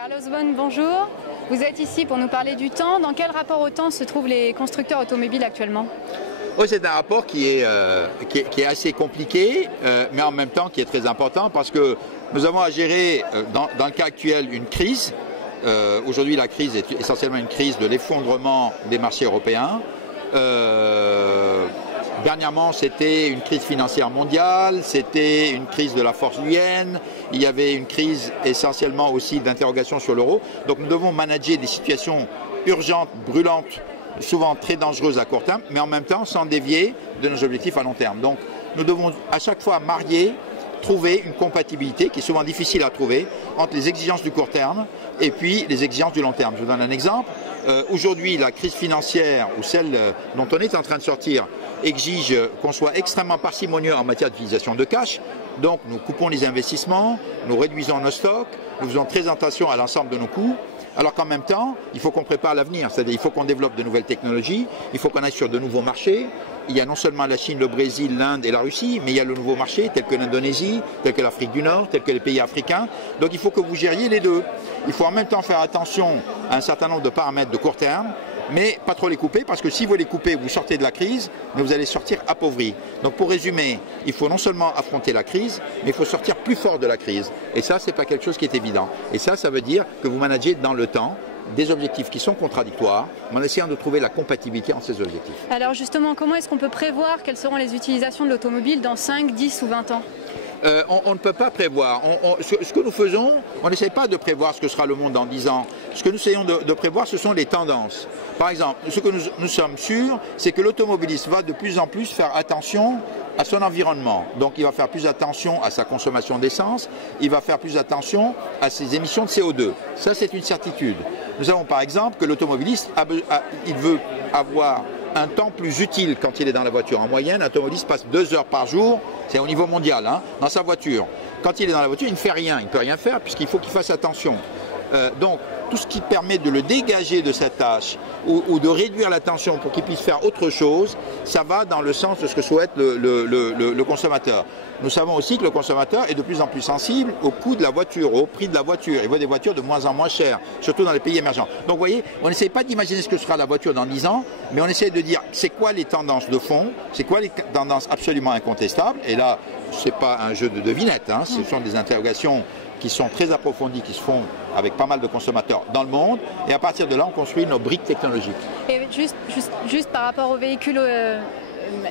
Carlos Ghosn, bonjour. Vous êtes ici pour nous parler du temps. Dans quel rapport au temps se trouvent les constructeurs automobiles actuellement? Oui, c'est un rapport qui est assez compliqué, mais en même temps qui est très important parce que nous avons à gérer, dans le cas actuel, une crise. Aujourd'hui, la crise est essentiellement une crise de l'effondrement des marchés européens. Dernièrement, c'était une crise financière mondiale, c'était une crise de la force yuan, il y avait une crise essentiellement aussi d'interrogation sur l'euro. Donc nous devons manager des situations urgentes, brûlantes, souvent très dangereuses à court terme, mais en même temps sans dévier de nos objectifs à long terme. Donc nous devons à chaque fois marier, trouver une compatibilité qui est souvent difficile à trouver entre les exigences du court terme et puis les exigences du long terme. Je vous donne un exemple. Aujourd'hui, la crise financière ou celle dont on est en train de sortir exige qu'on soit extrêmement parcimonieux en matière d'utilisation de cash. Donc nous coupons les investissements, nous réduisons nos stocks, nous faisons très attention à l'ensemble de nos coûts. Alors qu'en même temps, il faut qu'on prépare l'avenir, c'est-à-dire il faut qu'on développe de nouvelles technologies, il faut qu'on aille sur de nouveaux marchés. Il y a non seulement la Chine, le Brésil, l'Inde et la Russie, mais il y a le nouveau marché tel que l'Indonésie, tel que l'Afrique du Nord, tel que les pays africains. Donc il faut que vous gériez les deux. Il faut en même temps faire attention à un certain nombre de paramètres de court terme, mais pas trop les couper, parce que si vous les coupez, vous sortez de la crise, mais vous allez sortir appauvri. Donc pour résumer, il faut non seulement affronter la crise, mais il faut sortir plus fort de la crise. Et ça, c'est pas quelque chose qui est évident. Et ça veut dire que vous managez dans le temps des objectifs qui sont contradictoires, mais en essayant de trouver la compatibilité entre ces objectifs. Alors justement, comment est-ce qu'on peut prévoir quelles seront les utilisations de l'automobile dans 5, 10 ou 20 ans? On ne peut pas prévoir. Ce que nous faisons, on n'essaie pas de prévoir ce que sera le monde dans 10 ans. Ce que nous essayons de prévoir, ce sont les tendances. Par exemple, ce que nous sommes sûrs, c'est que l'automobiliste va de plus en plus faire attention à son environnement. Donc il va faire plus attention à sa consommation d'essence, il va faire plus attention à ses émissions de CO2. Ça, c'est une certitude. Nous savons par exemple que l'automobiliste, il veut avoir un temps plus utile quand il est dans la voiture. En moyenne, un automobiliste passe 2 heures par jour, c'est au niveau mondial, dans sa voiture. Quand il est dans la voiture, il ne fait rien, il ne peut rien faire puisqu'il faut qu'il fasse attention. Donc, tout ce qui permet de le dégager de cette tâche ou de réduire la tension pour qu'il puisse faire autre chose, ça va dans le sens de ce que souhaite le consommateur. Nous savons aussi que le consommateur est de plus en plus sensible au coût de la voiture, au prix de la voiture. Il voit des voitures de moins en moins chères, surtout dans les pays émergents. Donc vous voyez, on n'essaie pas d'imaginer ce que sera la voiture dans 10 ans, mais on essaie de dire c'est quoi les tendances de fond, c'est quoi les tendances absolument incontestables. Et là, ce n'est pas un jeu de devinettes, ce sont des interrogations qui sont très approfondies, qui se font avec pas mal de consommateurs dans le monde. Et à partir de là, on construit nos briques technologiques. Et juste par rapport aux véhicules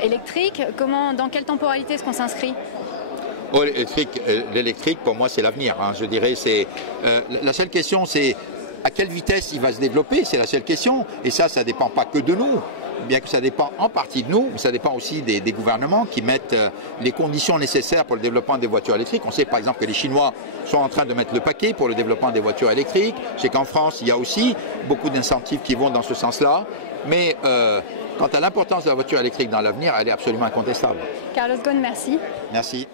électriques, dans quelle temporalité est-ce qu'on s'inscrit? L'électrique, pour moi, c'est l'avenir. Je dirais, la seule question, c'est à quelle vitesse il va se développer. C'est la seule question. Et ça ne dépend pas que de nous. Bien que ça dépend en partie de nous, mais ça dépend aussi des gouvernements qui mettent les conditions nécessaires pour le développement des voitures électriques. On sait par exemple que les Chinois sont en train de mettre le paquet pour le développement des voitures électriques. Je sais qu'en France, il y a aussi beaucoup d'incentives qui vont dans ce sens-là. Mais quant à l'importance de la voiture électrique dans l'avenir, elle est absolument incontestable. Carlos Ghosn, merci. Merci.